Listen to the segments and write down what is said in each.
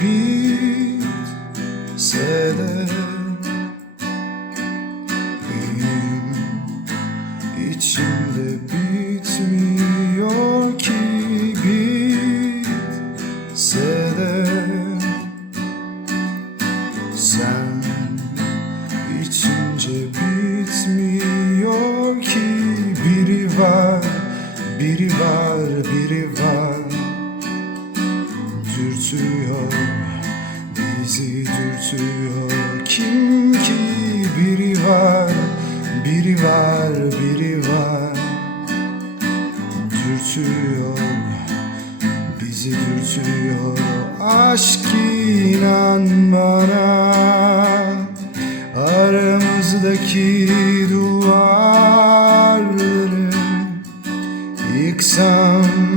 bitse de Benim içimde bitmiyor ki bitse de Sen içince bitmiyor ki. Biri var, biri var, biri Dürtüyor, bizi dürtüyor. Kim ki biri var, biri var, biri var. Dürtüyor, bizi dürtüyor. Aşk inan bana Aramızdaki duvarları Yıksam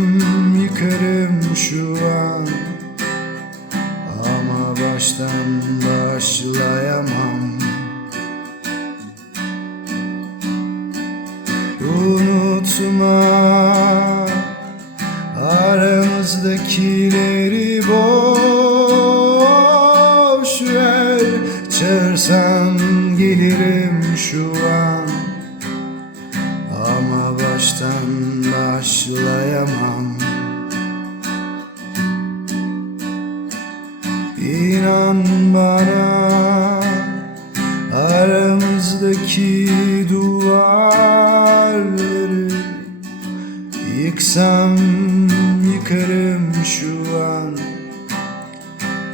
başlayamam Unutma Aramızdakileri boş ver. Çağırsan gelirim şu an. Ama baştan başlayamam. İnan bana Aramızdaki duvarları Yıksam yıkarım şu an.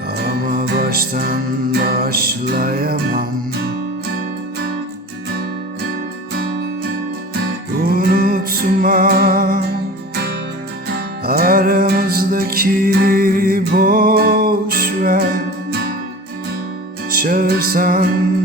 Ama baştan başlayamam. Unutma Aramızdakileri boş ver. Çağırsan